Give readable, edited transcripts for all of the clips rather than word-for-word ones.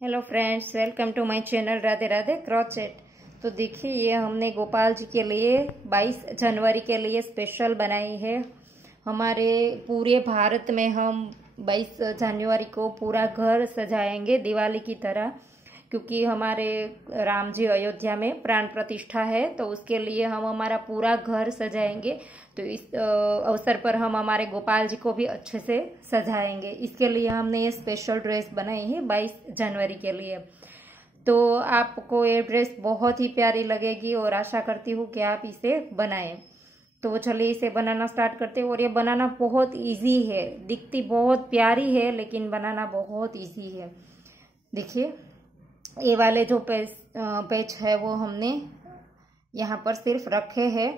Hello friends, welcome to my channel Radhe Radhe crochet. तो देखिए, ये हमने गोपाल जी के लिए 22 जनवरी के लिए स्पेशल बनाई है। हमारे पूरे भारत में हम 22 जनवरी को पूरा घर सजाएंगे दिवाली की तरह, क्योंकि हमारे राम जी अयोध्या में प्राण प्रतिष्ठा है। तो उसके लिए हम हमारा पूरा घर सजाएंगे। तो इस अवसर पर हम हमारे गोपाल जी को भी अच्छे से सजाएंगे। इसके लिए हमने ये स्पेशल ड्रेस बनाई है 22 जनवरी के लिए। तो आपको ये ड्रेस बहुत ही प्यारी लगेगी और आशा करती हूँ कि आप इसे बनाएं। तो चलिए इसे बनाना स्टार्ट करते हैं। और ये बनाना बहुत इजी है, दिखती बहुत प्यारी है लेकिन बनाना बहुत इजी है। देखिए, ये वाले जो पेच है वो हमने यहाँ पर सिर्फ रखे हैं।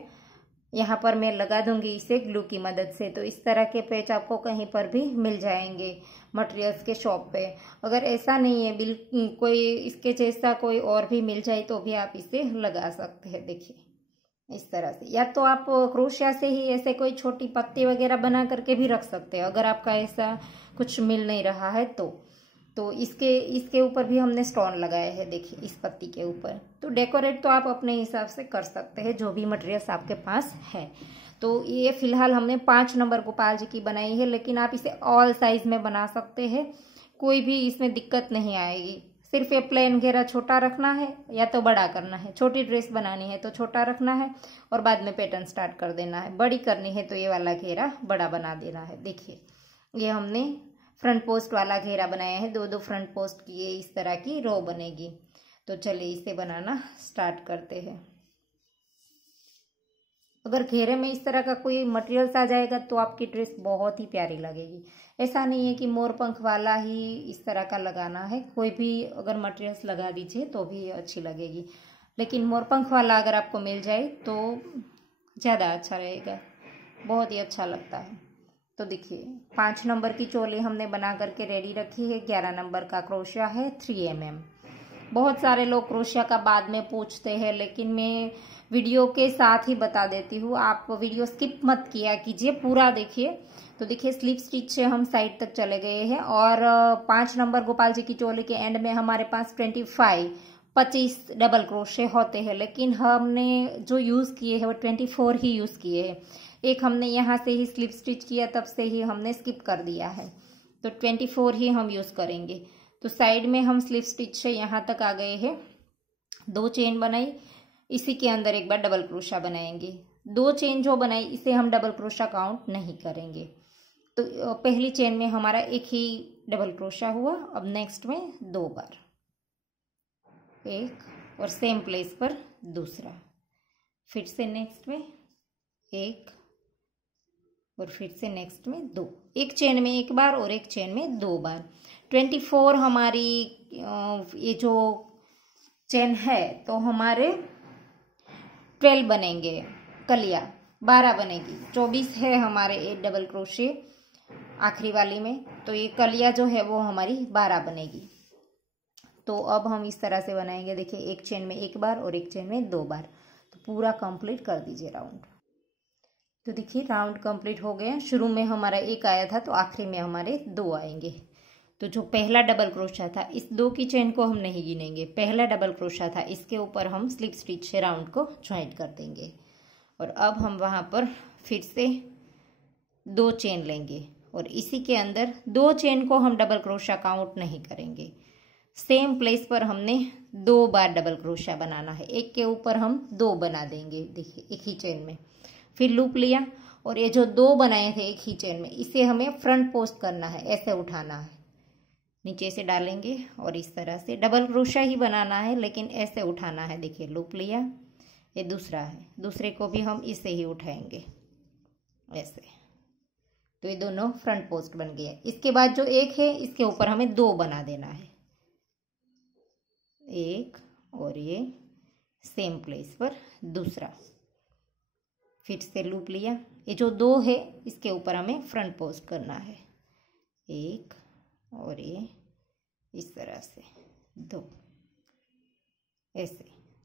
यहाँ पर मैं लगा दूंगी इसे ग्लू की मदद से। तो इस तरह के पेच आपको कहीं पर भी मिल जाएंगे मटेरियल्स के शॉप पे। अगर ऐसा नहीं है कोई इसके जैसा कोई और भी मिल जाए तो भी आप इसे लगा सकते हैं। देखिए इस तरह से, या तो आप क्रोशिया से ही ऐसे कोई छोटी पत्ती वगैरह बना करके भी रख सकते हैं, अगर आपका ऐसा कुछ मिल नहीं रहा है तो इसके ऊपर भी हमने स्टोन लगाए हैं। देखिए इस पत्ती के ऊपर। तो डेकोरेट तो आप अपने हिसाब से कर सकते हैं, जो भी मटेरियल्स आपके पास है। तो ये फिलहाल हमने 5 नंबर गोपाल जी की बनाई है, लेकिन आप इसे ऑल साइज में बना सकते हैं, कोई भी इसमें दिक्कत नहीं आएगी। सिर्फ ये प्लेन घेरा छोटा रखना है या तो बड़ा करना है। छोटी ड्रेस बनानी है तो छोटा रखना है और बाद में पैटर्न स्टार्ट कर देना है। बड़ी करनी है तो ये वाला घेरा बड़ा बना देना है। देखिए, ये हमने फ्रंट पोस्ट वाला घेरा बनाया है। दो फ्रंट पोस्ट की ये इस तरह की रो बनेगी। तो चलिए इसे बनाना स्टार्ट करते हैं। अगर घेरे में इस तरह का कोई मटेरियल्स आ जाएगा तो आपकी ड्रेस बहुत ही प्यारी लगेगी। ऐसा नहीं है कि मोर पंख वाला ही इस तरह का लगाना है, कोई भी अगर मटेरियल्स लगा दीजिए तो भी अच्छी लगेगी। लेकिन मोर पंख वाला अगर आपको मिल जाए तो ज़्यादा अच्छा रहेगा, बहुत ही अच्छा लगता है। तो देखिए, 5 नंबर की चोली हमने बना करके रेडी रखी है। 11 नंबर का क्रोशिया है 3 mm। बहुत सारे लोग क्रोशिया का बाद में पूछते हैं, लेकिन मैं वीडियो के साथ ही बता देती हूँ। आप वीडियो स्किप मत किया कीजिए, पूरा देखिए। तो देखिए, स्लिप स्टिच से हम साइड तक चले गए हैं और 5 नंबर गोपाल जी की चोली के एंड में हमारे पास 25 डबल क्रोशे होते हैं, लेकिन हमने जो यूज किए हैं वो 24 ही यूज किए हैं। एक हमने यहाँ से ही स्लिप स्टिच किया, तब से ही हमने स्किप कर दिया है। तो 24 ही हम यूज करेंगे। तो साइड में हम स्लिप स्टिच से यहाँ तक आ गए हैं। 2 चेन बनाई, इसी के अंदर एक बार डबल क्रोशा बनाएंगे। 2 चेन जो बनाई इसे हम डबल क्रोशा काउंट नहीं करेंगे। तो पहली चेन में हमारा एक ही डबल क्रोशा हुआ। अब नेक्स्ट में 2 बार, एक और सेम प्लेस पर दूसरा, फिर से नेक्स्ट में एक और फिर से नेक्स्ट में 2। एक चेन में एक बार और एक चेन में 2 बार। 24 हमारी ये जो चेन है तो हमारे 12 बनेंगे, कलिया 12 बनेगी। 24 है हमारे एक डबल क्रोशे आखिरी वाली में, तो ये कलिया जो है वो हमारी 12 बनेगी। तो अब हम इस तरह से बनाएंगे। देखिए, एक चेन में एक बार और एक चेन में 2 बार। तो पूरा कंप्लीट कर दीजिए राउंड। तो देखिए, राउंड कंप्लीट हो गया। शुरू में हमारा 1 आया था तो आखिरी में हमारे 2 आएंगे। तो जो पहला डबल क्रोशा था, इस 2 की चेन को हम नहीं गिनेंगे। पहला डबल क्रोशा था, इसके ऊपर हम स्लिप स्टिच से राउंड को ज्वाइंट कर देंगे। और अब हम वहाँ पर फिर से 2 चेन लेंगे और इसी के अंदर 2 चेन को हम डबल क्रोशा काउंट नहीं करेंगे। सेम प्लेस पर हमने 2 बार डबल क्रोशा बनाना है। एक के ऊपर हम 2 बना देंगे। देखिए, एक ही चेन में फिर लूप लिया और ये जो 2 बनाए थे एक ही चेन में, इसे हमें फ्रंट पोस्ट करना है। ऐसे उठाना है, नीचे से डालेंगे और इस तरह से डबल क्रोशा ही बनाना है, लेकिन ऐसे उठाना है। देखिए, लूप लिया, ये दूसरा है, दूसरे को भी हम इससे ही उठाएंगे ऐसे। तो ये दोनों फ्रंट पोस्ट बन गया। इसके बाद जो एक है इसके ऊपर हमें 2 बना देना है, एक और ये सेम प्लेस पर दूसरा। फिर से लूप लिया, ये जो 2 है इसके ऊपर हमें फ्रंट पोस्ट करना है, एक और ये इस तरह से 2 ऐसे।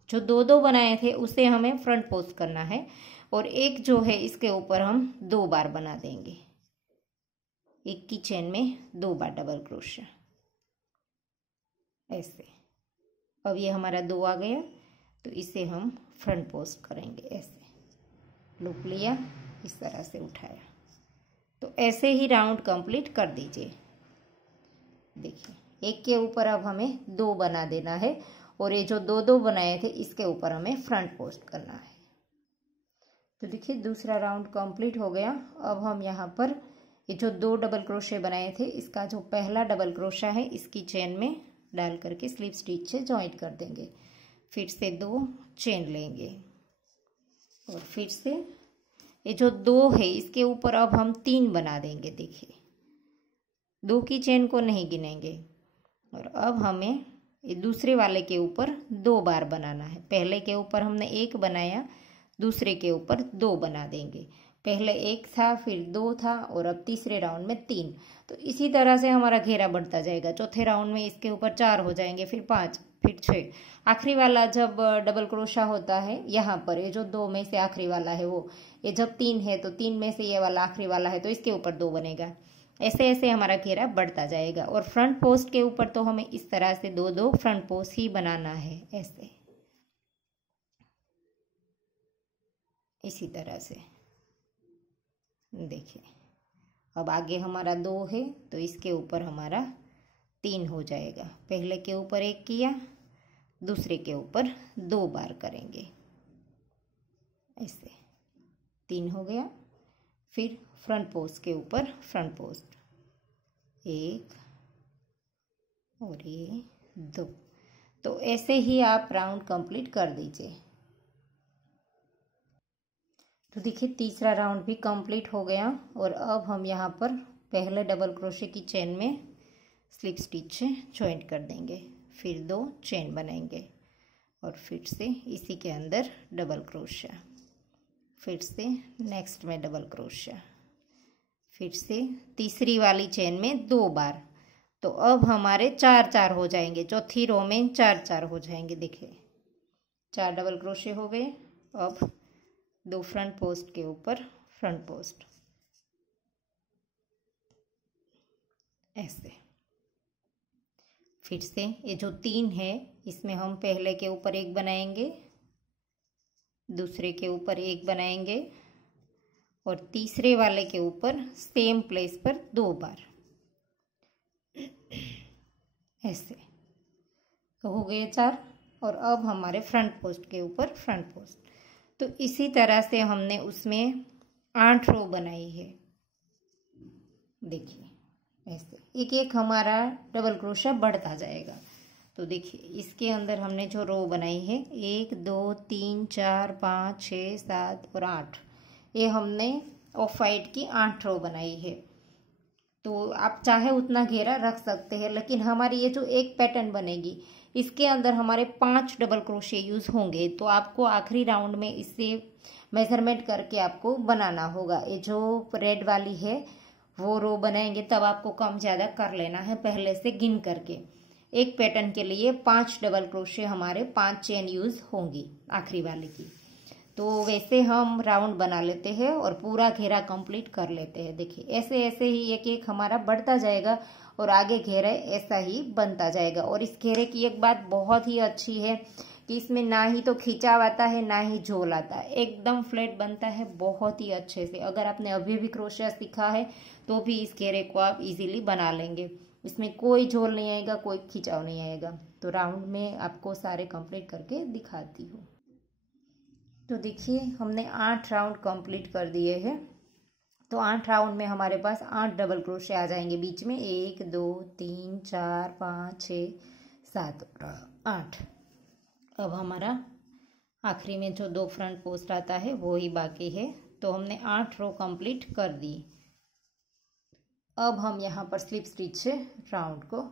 जो 2 बनाए थे उसे हमें फ्रंट पोस्ट करना है और एक जो है इसके ऊपर हम 2 बार बना देंगे। एक की चेन में 2 बार डबल क्रोशा, ऐसे। अब ये हमारा 2 आ गया, तो इसे हम फ्रंट पोस्ट करेंगे। ऐसे लूप लिया, इस तरह से उठाया। तो ऐसे ही राउंड कंप्लीट कर दीजिए। देखिए एक के ऊपर अब हमें 2 बना देना है, और ये जो 2 बनाए थे इसके ऊपर हमें फ्रंट पोस्ट करना है। तो देखिए दूसरा राउंड कंप्लीट हो गया। अब हम यहाँ पर ये जो 2 डबल क्रोशे बनाए थे, इसका जो पहला डबल क्रोशा है इसकी चेन में डाल करके स्लिप स्टिच से जॉइंट कर देंगे। फिर से 2 चेन लेंगे, और फिर से ये जो 2 है इसके ऊपर अब हम 3 बना देंगे। देखिए 2 की चेन को नहीं गिनेंगे, और अब हमें ये दूसरे वाले के ऊपर 2 बार बनाना है। पहले के ऊपर हमने 1 बनाया, दूसरे के ऊपर 2 बना देंगे। पहले 1 था, फिर 2 था, और अब तीसरे राउंड में 3। तो इसी तरह से हमारा घेरा बढ़ता जाएगा। चौथे राउंड में इसके ऊपर 4 हो जाएंगे, फिर 5, फिर 6। आखिरी वाला जब डबल क्रोशा होता है यहाँ पर, ये जो 2 में से आखिरी वाला है वो, ये जब 3 है तो 3 में से ये वाला आखिरी वाला है तो इसके ऊपर 2 बनेगा। ऐसे ऐसे हमारा घेरा बढ़ता जाएगा। और फ्रंट पोस्ट के ऊपर तो हमें इस तरह से 2 फ्रंट पोस्ट ही बनाना है। ऐसे इसी तरह से देखिए। अब आगे हमारा 2 है तो इसके ऊपर हमारा 3 हो जाएगा। पहले के ऊपर 1 किया, दूसरे के ऊपर 2 बार करेंगे। ऐसे 3 हो गया। फिर फ्रंट पोस्ट के ऊपर फ्रंट पोस्ट 1 और ये 2। तो ऐसे ही आप राउंड कंप्लीट कर दीजिए। तो देखिए तीसरा राउंड भी कंप्लीट हो गया, और अब हम यहाँ पर पहले डबल क्रोशे की चेन में स्लिप स्टिच से जॉइंट कर देंगे। फिर 2 चेन बनाएंगे, और फिर से इसी के अंदर डबल क्रोशा, फिर से नेक्स्ट में डबल क्रोशा, फिर से तीसरी वाली चेन में 2 बार। तो अब हमारे 4 हो जाएंगे। चौथी रो में 4 हो जाएंगे। देखिए 4 डबल क्रोशे हो गए। अब 2 फ्रंट पोस्ट के ऊपर फ्रंट पोस्ट, ऐसे। फिर से ये जो 3 है इसमें हम पहले के ऊपर 1 बनाएंगे, दूसरे के ऊपर 1 बनाएंगे, और तीसरे वाले के ऊपर सेम प्लेस पर 2 बार। ऐसे तो हो गए 4। और अब हमारे फ्रंट पोस्ट के ऊपर फ्रंट पोस्ट। तो इसी तरह से हमने उसमें 8 रो बनाई है। देखिए ऐसे एक एक हमारा डबल क्रोशा बढ़ता जाएगा। तो देखिए इसके अंदर हमने जो रो बनाई है 1 2 3 4 5 6 7 और 8, ये हमने ऑफ वाइट की 8 रो बनाई है। तो आप चाहे उतना घेरा रख सकते हैं, लेकिन हमारी ये जो एक पैटर्न बनेगी इसके अंदर हमारे 5 डबल क्रोशे यूज़ होंगे। तो आपको आखिरी राउंड में इससे मेजरमेंट करके आपको बनाना होगा। ये जो रेड वाली है वो रो बनाएंगे तब आपको कम ज़्यादा कर लेना है पहले से गिन करके। एक पैटर्न के लिए 5 डबल क्रोशे हमारे 5 चेन यूज़ होंगी आखिरी वाले की। तो वैसे हम राउंड बना लेते हैं और पूरा घेरा कंप्लीट कर लेते हैं। देखिए ऐसे ऐसे ही एक एक हमारा बढ़ता जाएगा और आगे घेरा ऐसा ही बनता जाएगा। और इस घेरे की एक बात बहुत ही अच्छी है कि इसमें ना ही तो खिंचाव आता है ना ही झोल आता है, एकदम फ्लैट बनता है बहुत ही अच्छे से। अगर आपने अभी भी क्रोशिया सीखा है तो भी इस घेरे को आप इजीली बना लेंगे। इसमें कोई झोल नहीं आएगा, कोई खिंचाव नहीं आएगा। तो राउंड में आपको सारे कंप्लीट करके दिखाती हूँ। तो देखिए हमने 8 राउंड कंप्लीट कर दिए हैं। तो 8 राउंड में हमारे पास 8 डबल क्रोशे आ जाएंगे बीच में, 1 2 3 4 5 6 7 और 8। अब हमारा आखिरी में जो 2 फ्रंट पोस्ट आता है वो ही बाकी है। तो हमने 8 रो कंप्लीट कर दी। अब हम यहाँ पर स्लिप स्टिच से राउंड को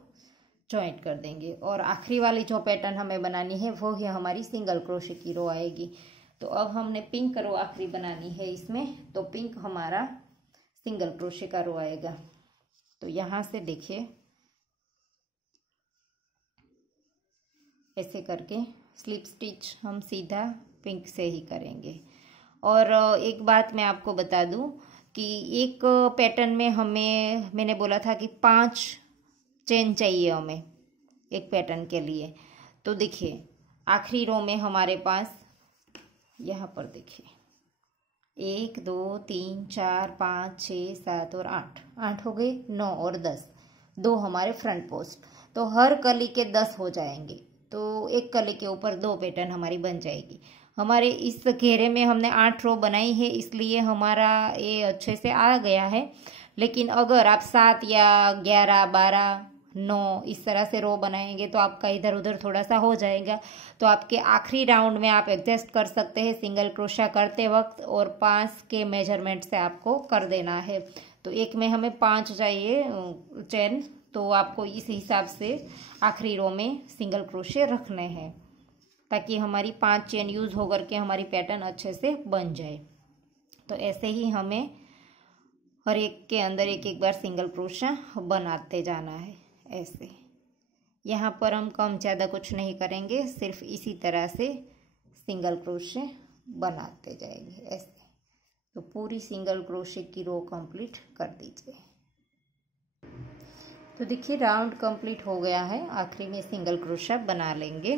जॉइंट कर देंगे और आखिरी वाली जो पैटर्न हमें बनानी है वो ही हमारी सिंगल क्रोशे की रो आएगी। तो अब हमने पिंक रो आखिरी बनानी है इसमें, तो पिंक हमारा सिंगल क्रोशे का रो आएगा। तो यहाँ से देखिए ऐसे करके स्लिप स्टिच हम सीधा पिंक से ही करेंगे। और एक बात मैं आपको बता दूं कि एक पैटर्न में मैंने बोला था कि 5 चेन चाहिए हमें, एक पैटर्न के लिए। तो देखिए आखिरी रो में हमारे पास यहाँ पर देखिए 1 2 3 4 5 6 7 और 8 हो गए, 9 और 10, 2 हमारे फ्रंट पोस्ट। तो हर कली के 10 हो जाएंगे, तो एक कली के ऊपर 2 पैटर्न हमारी बन जाएगी। हमारे इस घेरे में हमने 8 रो बनाई है, इसलिए हमारा ये अच्छे से आ गया है। लेकिन अगर आप 7 या 11 12 9 इस तरह से रो बनाएंगे तो आपका इधर उधर थोड़ा सा हो जाएगा। तो आपके आखिरी राउंड में आप एडजस्ट कर सकते हैं सिंगल क्रोशा करते वक्त, और 5 के मेजरमेंट से आपको कर देना है। तो एक में हमें 5 चाहिए चेन, तो आपको इस हिसाब से आखिरी रो में सिंगल क्रोशे रखने हैं, ताकि हमारी 5 चेन यूज हो करके हमारी पैटर्न अच्छे से बन जाए। तो ऐसे ही हमें हर एक के अंदर एक एक बार सिंगल क्रोशा बनाते जाना है। ऐसे यहाँ पर हम कम ज़्यादा कुछ नहीं करेंगे, सिर्फ इसी तरह से सिंगल क्रोशे बनाते जाएंगे ऐसे। तो पूरी सिंगल क्रोशे की रो कंप्लीट कर दीजिए। तो देखिए राउंड कंप्लीट हो गया है, आखिरी में सिंगल क्रोशा बना लेंगे।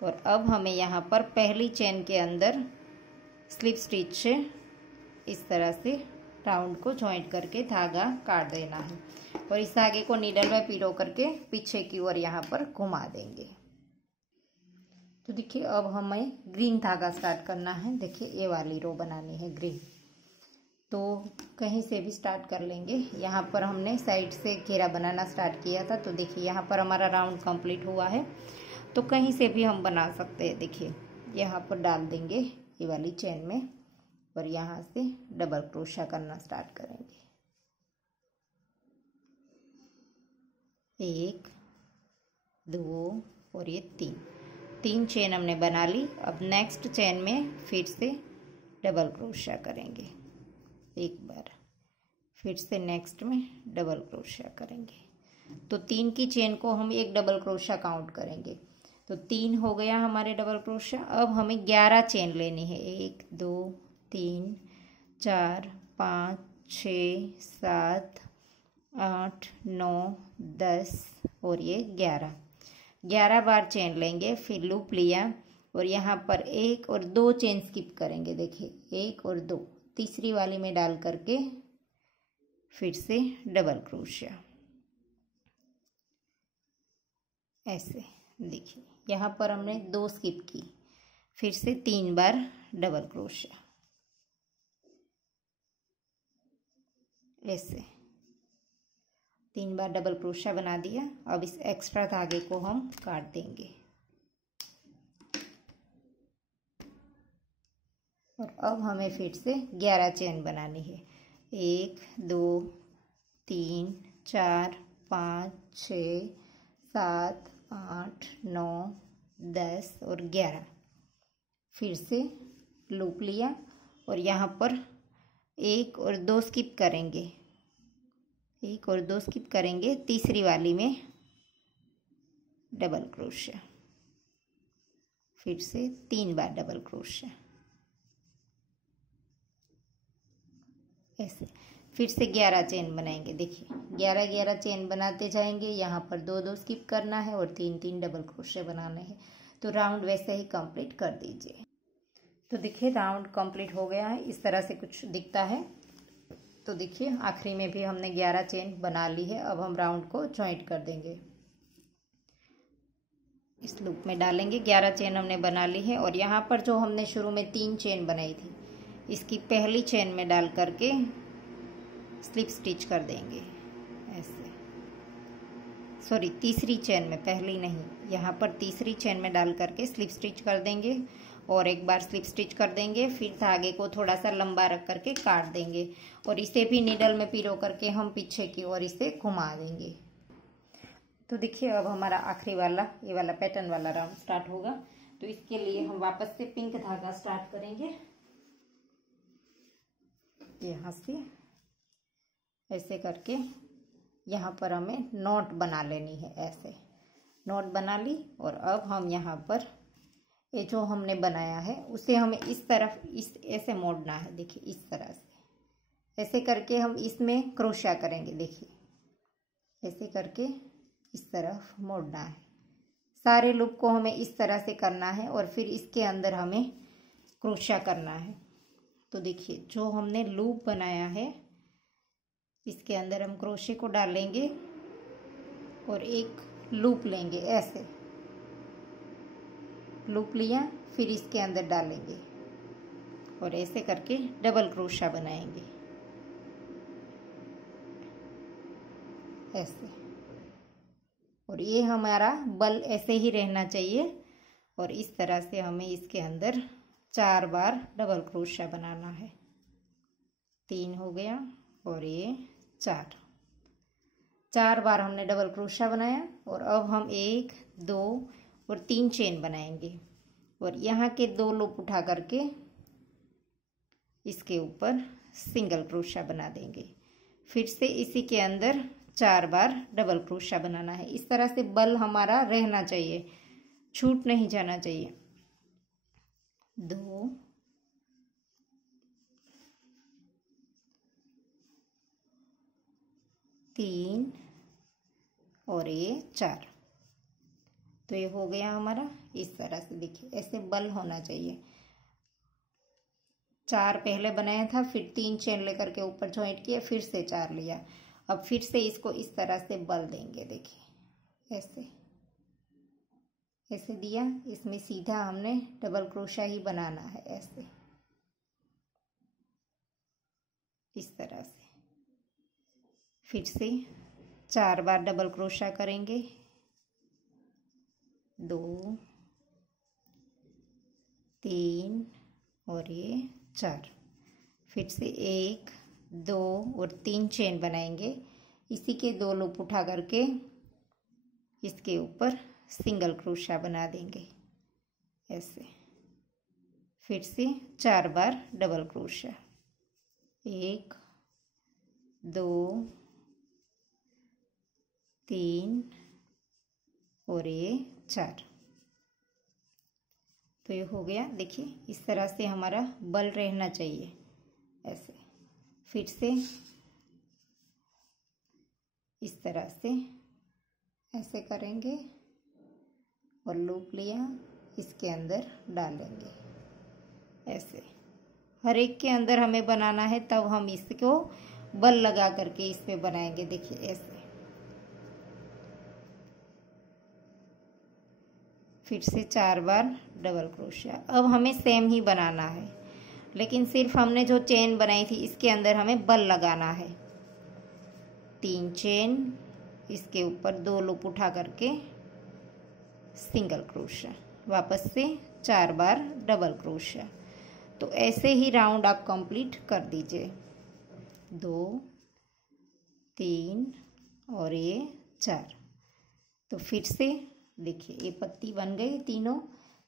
और अब हमें यहाँ पर पहली चेन के अंदर स्लिप स्टिच से इस तरह से राउंड को जॉइंट करके धागा काट देना है, और इस धागे को नीडल में पिरो करके पीछे की ओर यहाँ पर घुमा देंगे। तो देखिए अब हमें ग्रीन धागा स्टार्ट करना है। देखिए ये वाली रो बनानी है ग्रीन, तो कहीं से भी स्टार्ट कर लेंगे। यहाँ पर हमने साइड से घेरा बनाना स्टार्ट किया था, तो देखिए यहाँ पर हमारा राउंड कंप्लीट हुआ है। तो कहीं से भी हम बना सकते हैं। देखिए यहाँ पर डाल देंगे ये वाली चेन में, और यहाँ से डबल क्रोशा करना स्टार्ट करेंगे। 1 2 और ये 3 चेन हमने बना ली। अब नेक्स्ट चेन में फिर से डबल क्रोशा करेंगे एक बार, फिर से नेक्स्ट में डबल क्रोशा करेंगे। तो 3 की चेन को हम एक डबल क्रोशा काउंट करेंगे। तो 3 हो गया हमारे डबल क्रोशा। अब हमें 11 चेन लेनी है। 1 2 3 4 5 6 7 8 9 10 और ये 11 बार चेन लेंगे। फिर लूप लिया और यहाँ पर 1 और 2 चेन स्किप करेंगे। देखिए 1 और 2, तीसरी वाली में डाल करके फिर से डबल क्रोशिया ऐसे। देखिए यहाँ पर हमने 2 स्किप की, फिर से 3 बार डबल क्रोशिया ऐसे 3 बार डबल क्रोशिया बना दिया। अब इस एक्स्ट्रा धागे को हम काट देंगे, और अब हमें फिर से 11 चेन बनानी है। 1 2 3 4 5 6 7 8 9 10 और 11। फिर से लूप लिया और यहाँ पर 1 और 2 स्किप करेंगे। 1 और 2 स्किप करेंगे, तीसरी वाली में डबल क्रोशिया, फिर से 3 बार डबल क्रोशिया ऐसे। फिर से 11 चेन बनाएंगे। देखिए 11 चेन बनाते जाएंगे। यहाँ पर 2 स्किप करना है और 3 डबल क्रोशिया बनाने हैं। तो राउंड वैसे ही कंप्लीट कर दीजिए। तो देखिए राउंड कंप्लीट हो गया है, इस तरह से कुछ दिखता है। तो देखिए आखिरी में भी हमने 11 चेन बना ली है। अब हम राउंड को जॉइंट कर देंगे, इस लूप में डालेंगे। 11 चेन हमने बना ली है, और यहाँ पर जो हमने शुरू में 3 चेन बनाई थी, इसकी पहली चेन में डाल करके स्लिप स्टिच कर देंगे ऐसे। सॉरी, तीसरी चेन में, पहली नहीं, यहाँ पर तीसरी चेन में डाल करके स्लिप स्टिच कर देंगे, और एक बार स्लिप स्टिच कर देंगे। फिर धागे को थोड़ा सा लंबा रख करके काट देंगे, और इसे भी नीडल में पिरो करके हम पीछे की ओर इसे घुमा देंगे। तो देखिए अब हमारा आखिरी वाला, ये वाला पैटर्न वाला राउंड स्टार्ट होगा। तो इसके लिए हम वापस से पिंक धागा स्टार्ट करेंगे। यहाँ से ऐसे करके यहाँ पर हमें नॉट बना लेनी है ऐसे। नॉट बना ली, और अब हम यहाँ पर ये जो हमने बनाया है उसे हमें इस तरफ इस ऐसे मोड़ना है। देखिए इस तरह से ऐसे करके हम इसमें क्रोशिया करेंगे। देखिए ऐसे करके इस तरफ मोड़ना है। सारे लूप को हमें इस तरह से करना है और फिर इसके अंदर हमें क्रोशा करना है। तो देखिए जो हमने लूप बनाया है इसके अंदर हम क्रोशे को डालेंगे और एक लूप लेंगे, ऐसे लूप लिया, फिर इसके अंदर डालेंगे और ऐसे करके डबल क्रोशा बनाएंगे ऐसे। और ये हमारा बल ऐसे ही रहना चाहिए और इस तरह से हमें इसके अंदर 4 बार डबल क्रोशा बनाना है। 3 हो गया और ये 4 बार हमने डबल क्रोशा बनाया। और अब हम 1 2 और 3 चेन बनाएंगे और यहाँ के 2 लूप उठा करके इसके ऊपर सिंगल क्रोशा बना देंगे। फिर से इसी के अंदर 4 बार डबल क्रोशा बनाना है। इस तरह से बल हमारा रहना चाहिए, छूट नहीं जाना चाहिए। 2 3 और ये 4। तो ये हो गया हमारा। इस तरह से देखिए ऐसे बल होना चाहिए। 4 पहले बनाया था, फिर 3 चेन लेकर के ऊपर जॉइंट किया, फिर से 4 लिया। अब फिर से इसको इस तरह से बल देंगे। देखिए ऐसे ऐसे दिया, इसमें सीधा हमने डबल क्रोशा ही बनाना है ऐसे, इस तरह से। फिर से 4 बार डबल क्रोशा करेंगे। 2 3 और ये 4। फिर से 1 2 और 3 चेन बनाएंगे। इसी के 2 लूप उठा करके इसके ऊपर सिंगल क्रोशा बना देंगे ऐसे। फिर से 4 बार डबल क्रोशा। 1 2 3 और ये 4। तो ये हो गया। देखिए इस तरह से हमारा बल रहना चाहिए ऐसे। फिर से इस तरह से ऐसे करेंगे और लूप लिया, इसके अंदर डालेंगे ऐसे। हर एक के अंदर हमें बनाना है, तब हम इसको बल लगा करके इस पे बनाएंगे। देखिए ऐसे। फिर से 4 बार डबल क्रोशिया। अब हमें सेम ही बनाना है, लेकिन सिर्फ हमने जो चेन बनाई थी इसके अंदर हमें बल लगाना है। 3 चेन, इसके ऊपर 2 लूप उठा करके सिंगल क्रोशिया, वापस से 4 बार डबल क्रोशिया। तो ऐसे ही राउंड आप कंप्लीट कर दीजिए। 2 3 और ये 4। तो फिर से देखिए ये पत्ती बन गई तीनों।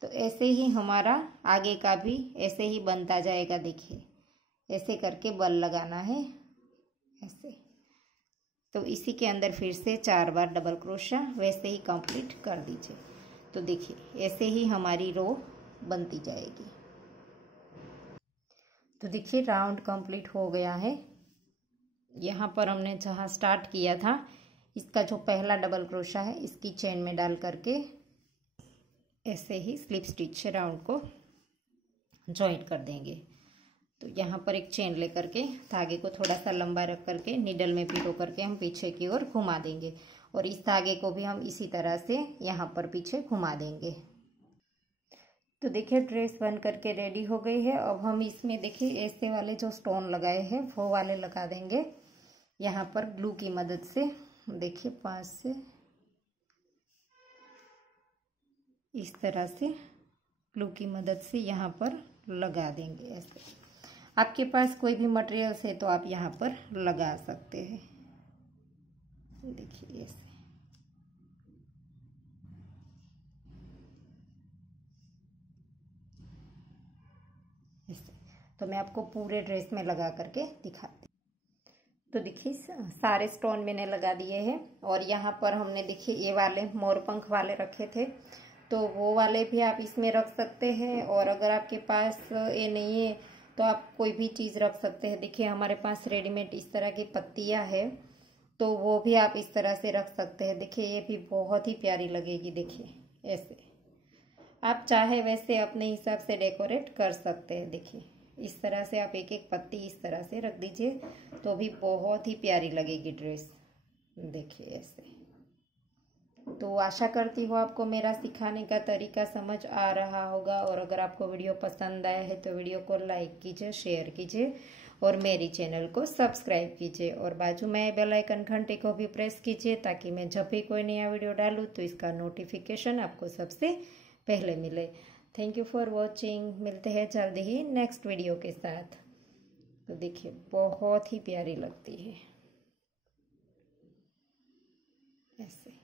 तो ऐसे ही हमारा आगे का भी ऐसे ही बनता जाएगा। देखिए ऐसे करके बल लगाना है ऐसे। तो इसी के अंदर फिर से 4 बार डबल क्रोशिया वैसे ही कंप्लीट कर दीजिए। तो देखिए ऐसे ही हमारी रो बनती जाएगी। तो देखिए राउंड कंप्लीट हो गया है। यहाँ पर हमने जहाँ स्टार्ट किया था, इसका जो पहला डबल क्रोशा है इसकी चेन में डाल करके ऐसे ही स्लिप स्टिच से राउंड को जॉइंट कर देंगे। तो यहाँ पर एक चेन लेकर के धागे को थोड़ा सा लंबा रख करके नीडल में पिरो करके हम पीछे की ओर घुमा देंगे और इस धागे को भी हम इसी तरह से यहाँ पर पीछे घुमा देंगे। तो देखिए ड्रेस बन करके रेडी हो गई है। अब हम इसमें देखिए ऐसे वाले जो स्टोन लगाए हैं वो वाले लगा देंगे यहाँ पर ग्लू की मदद से। देखिए पास से इस तरह से ग्लू की मदद से यहाँ पर लगा देंगे ऐसे। आपके पास कोई भी मटेरियल है तो आप यहाँ पर लगा सकते हैं। देखिए ऐसे। तो मैं आपको पूरे ड्रेस में लगा करके दिखाती हूँ। तो देखिए सारे स्टोन मैंने लगा दिए हैं और यहाँ पर हमने देखिए ये वाले मोर पंख वाले रखे थे, तो वो वाले भी आप इसमें रख सकते हैं। और अगर आपके पास ये नहीं है तो आप कोई भी चीज़ रख सकते हैं। देखिए हमारे पास रेडीमेड इस तरह की पत्तियाँ है, तो वो भी आप इस तरह से रख सकते हैं। देखिए ये भी बहुत ही प्यारी लगेगी। देखिए ऐसे आप चाहे वैसे अपने हिसाब से डेकोरेट कर सकते हैं। देखिए इस तरह से आप एक एक पत्ती इस तरह से रख दीजिए तो भी बहुत ही प्यारी लगेगी ड्रेस। देखिए ऐसे। तो आशा करती हूँ आपको मेरा सिखाने का तरीका समझ आ रहा होगा, और अगर आपको वीडियो पसंद आया है तो वीडियो को लाइक कीजिए, शेयर कीजिए और मेरी चैनल को सब्सक्राइब कीजिए, और बाजू में बेल आइकन घंटे को भी प्रेस कीजिए ताकि मैं जब भी कोई नया वीडियो डालूँ तो इसका नोटिफिकेशन आपको सबसे पहले मिले। Thank you for watching. मिलते हैं जल्दी ही नेक्स्ट वीडियो के साथ। तो देखिए बहुत ही प्यारी लगती है ऐसे।